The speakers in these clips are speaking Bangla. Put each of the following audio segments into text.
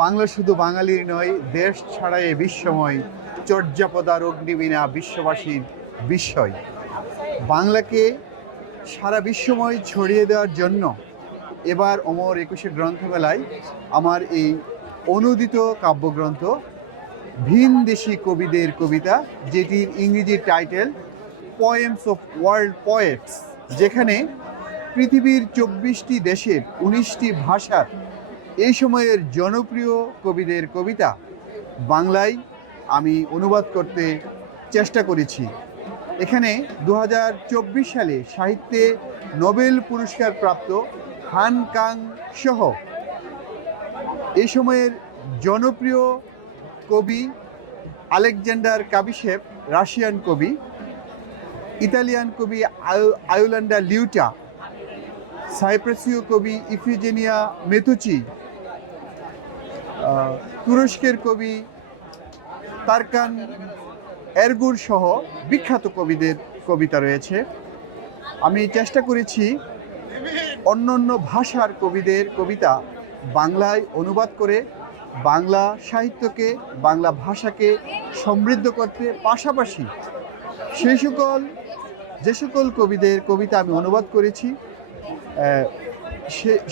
বাংলা শুধু বাঙালির নয়, দেশ ছাড়াই বিশ্বময়, চর্যাপদার অগ্নিবীণা বিশ্ববাসীর বিস্ময়। বাংলাকে সারা বিশ্বময় ছড়িয়ে দেওয়ার জন্য এবার অমর একুশে গ্রন্থমেলায় আমার এই অনুদিত কাব্যগ্রন্থ ভিনদেশি কবিদের কবিতা, যেটির ইংরেজি title poems of world poets, যেখানে পৃথিবীর 24টি দেশের 19টি ভাষার এই সময়ের জনপ্রিয় কবিদের কবিতা বাংলায় আমি অনুবাদ করতে চেষ্টা করেছি। এখানে 2024 সালে সাহিত্যে নোবেল পুরস্কার প্রাপ্ত হান কাং সহ এই সময়ের জনপ্রিয় কবি আলেকজান্ডার কাবিশেভ, রাশিয়ান কবি, ইতালিয়ান কবি আয়োলান্ডা লিউটা, সাইপ্রাসীয় কবি ইফিজেনিয়া মেতুচি, তুরস্কের কবি তারকান এরগুর সহ বিখ্যাত কবিদের কবিতা রয়েছে। আমি চেষ্টা করেছি অন্য ভাষার কবিদের কবিতা বাংলায় অনুবাদ করে বাংলা সাহিত্যকে, বাংলা ভাষাকে সমৃদ্ধ করতে, পাশাপাশি যে সকল কবিদের কবিতা আমি অনুবাদ করেছি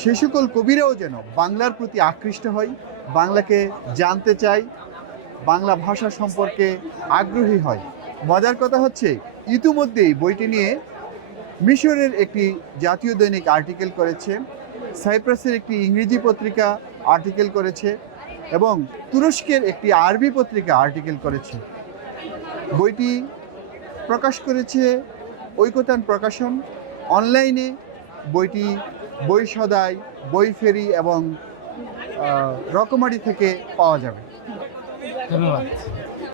সে সকল কবিরাও যেন বাংলার প্রতি আকৃষ্ট হয়, বাংলাকে জানতে চায়, বাংলা ভাষা সম্পর্কে আগ্রহী হয়। মজার কথা হচ্ছে, ইতিমধ্যেই বইটি নিয়ে মিশরের একটি জাতীয় দৈনিক আর্টিকেল করেছে, সাইপ্রাসের একটি ইংরেজি পত্রিকা আর্টিকেল করেছে এবং তুরস্কের একটি আরবি পত্রিকা আর্টিকেল করেছে। বইটি প্রকাশ করেছে ঐকতান প্রকাশন। অনলাইনে বইটি বই সদাই, বই ফেরি এবং রকমারি থেকে পাওয়া যাবে। ধন্যবাদ।